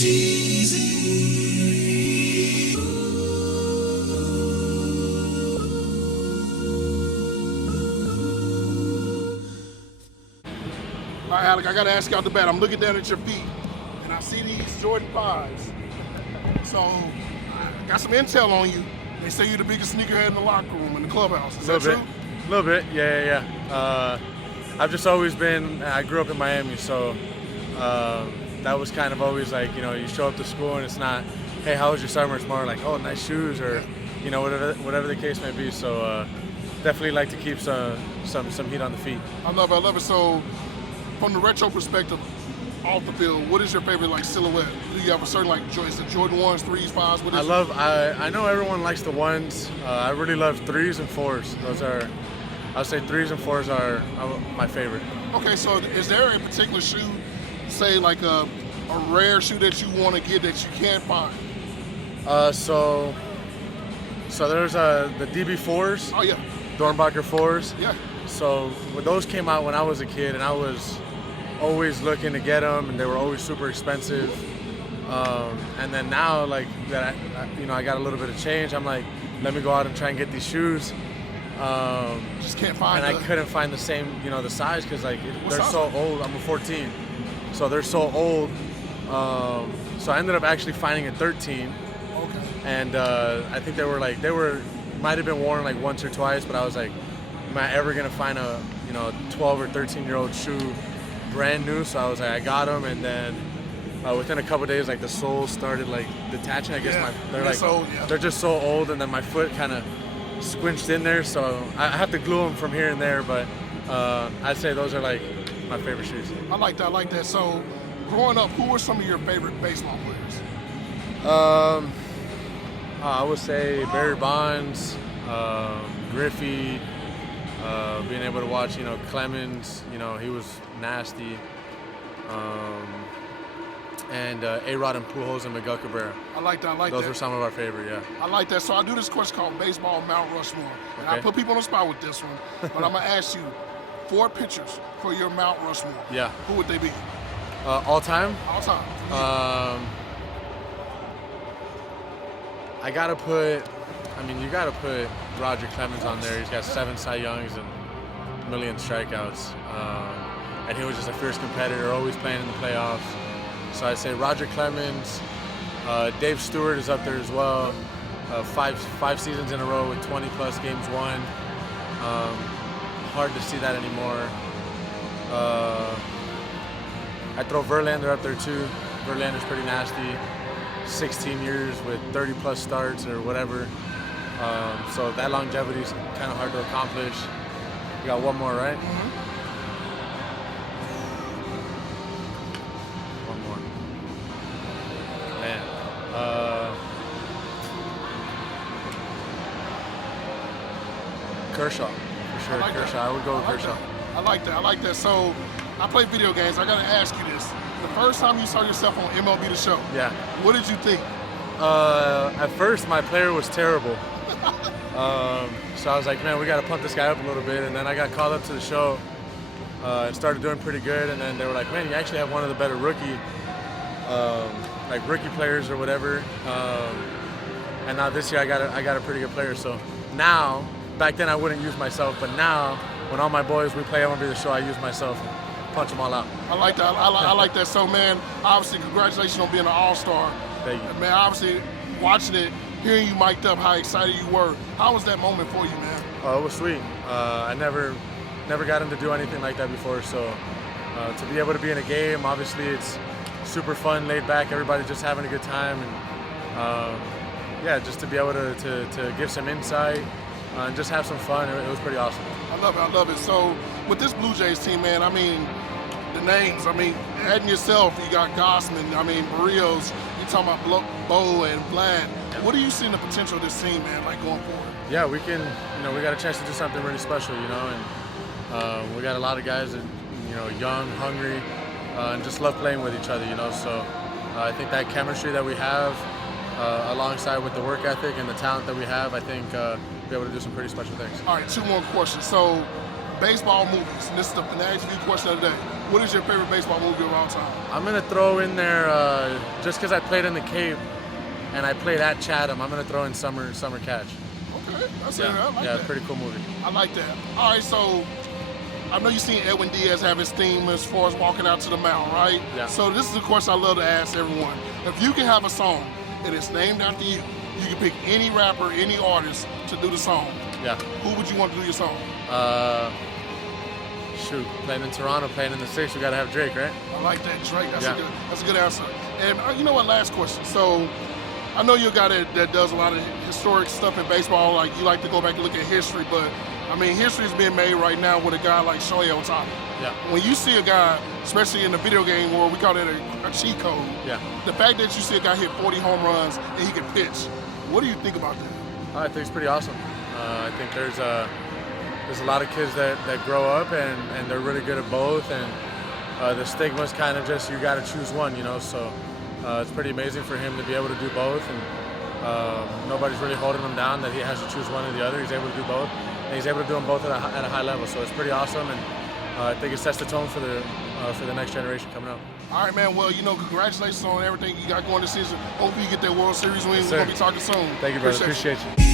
All right, Alek, I got to ask you out the bat. I'm looking down at your feet, and I see these Jordan 5s. So, I got some intel on you. They say you're the biggest sneakerhead in the locker room, in the clubhouse. Is that true? A little bit, yeah. I've just always been, I grew up in Miami, so that was kind of always like, you show up to school and it's not, hey, how was your summer? It's more like, oh, nice shoes, or, whatever the case may be. So definitely like to keep some heat on the feet. I love it. So, from the retro perspective, off the field, what is your favorite silhouette? Do you have a certain choice? The Jordan 1s, 3s, 5s? What is I know everyone likes the 1s. I really love 3s and 4s. Those are, I would say 3s and 4s are my favorite. Okay, so is there a particular shoe, say a rare shoe that you want to get that you can't find? So there's the DB4s. Oh yeah. Dornbacher 4s. Yeah. So when those came out when I was a kid, and I was always looking to get them, and they were always super expensive. And then now, that I got a little bit of change, I'm like, let me go out and try and get these shoes. Just can't find. And I couldn't find the same, the size, because they're so old. I'm a 14, so they're so old. So I ended up actually finding a 13. Okay. And I think they might have been worn once or twice, but I was like, am I ever gonna find a 12 or 13-year-old shoe brand new? So I was like, I got them, and then within a couple of days, the soles started detaching. I guess they're just so old, and then my foot kind of squinched in there, so I have to glue them from here and there. But I'd say those are my favorite shoes. I like that. So growing up, who were some of your favorite baseball players? I would say Barry Bonds, Griffey. Being able to watch, Clemens, he was nasty. And A-Rod and Pujols and Miguel Cabrera. I like that. Those are some of our favorite, yeah. I like that. So I do this question called Baseball Mount Rushmore. And I put people on the spot with this one, but I'm going to ask you 4 pitchers for your Mount Rushmore. Yeah. Who would they be? All time? All time. You got to put Roger Clemens on there. He's got 7 Cy Youngs and a million strikeouts. And he was just a fierce competitor, always playing in the playoffs. So I'd say Roger Clemens. Dave Stewart is up there as well. 5 seasons in a row with 20-plus games won. Hard to see that anymore. I throw Verlander up there too. Verlander's pretty nasty. 16 years with 30-plus starts or whatever. So that longevity is kind of hard to accomplish. You got one more, right? Mm-hmm. One more. Man. Kershaw, for sure. I would go with Kershaw. I like that. So I play video games. I got to ask you this. The first time you saw yourself on MLB The Show, yeah. What did you think? At first, my player was terrible. So I was like, man, we got to pump this guy up a little bit. And then I got called up to the show and started doing pretty good. And then they were like, man, you actually have one of the better rookie players or whatever. And now this year I got a pretty good player. So now, back then I wouldn't use myself, but now when all my boys, we play MLB The Show, I use myself and punch them all out. I like that. I like that. So, man, obviously, congratulations on being an all-star. Thank you. Man, obviously, watching it, hearing you mic'd up, how excited you were. How was that moment for you, man? Oh, it was sweet. I never got him to do anything like that before, so to be able to be in a game, obviously it's super fun, laid back, everybody's just having a good time, and just to be able to give some insight and just have some fun, it was pretty awesome. I love it. So with this Blue Jays team, man, the names, adding yourself, you got Gossman, Barrios, you're talking about Bo and Vlad. What do you see in the potential of this team, man, going forward? Yeah, we can, we got a chance to do something really special, and we got a lot of guys that, young, hungry, and just love playing with each other, so I think that chemistry that we have, alongside with the work ethic and the talent that we have, I think be able to do some pretty special things. All right, 2 more questions. So, baseball movies, and this is the Fanatics View question of the day. What is your favorite baseball movie of all time? I'm gonna throw in there just because I played in the Cape and I played at Chatham. I'm gonna throw in Summer Catch. Okay, that's Yeah, I like yeah, that. pretty cool movie. I like that. All right, so I know you've seen Edwin Diaz have his theme as far as walking out to the mound, right? Yeah. So this is a question I love to ask everyone. If you can have a song and it's named after you, you can pick any rapper, any artist to do the song. Yeah. Who would you want to do your song? Shoot, playing in Toronto, playing in the States, we gotta have Drake, right? I like that, Drake. That's Yeah. a good answer. And you know what? Last question. So I know you're a guy that does a lot of historic stuff in baseball. Like you like to go back and look at history, but I mean, history is being made right now with a guy like Shohei Ohtani. Yeah. When you see a guy, especially in the video game world, we call it a cheat code. Yeah. The fact that you see a guy hit 40 home runs and he can pitch, what do you think about that? I think it's pretty awesome. I think there's a lot of kids that grow up and they're really good at both, and the stigma's kind of just you got to choose one, you know. So it's pretty amazing for him to be able to do both, and nobody's really holding him down that he has to choose one or the other. He's able to do both, and he's able to do them both at a high level. So it's pretty awesome, and I think it sets the tone for the next generation coming up. All right, man. Well, you know, congratulations on everything you got going this season. Hope you get that World Series win. Yes, We're sir. gonna be talking soon. Thank you, brother. Appreciate you.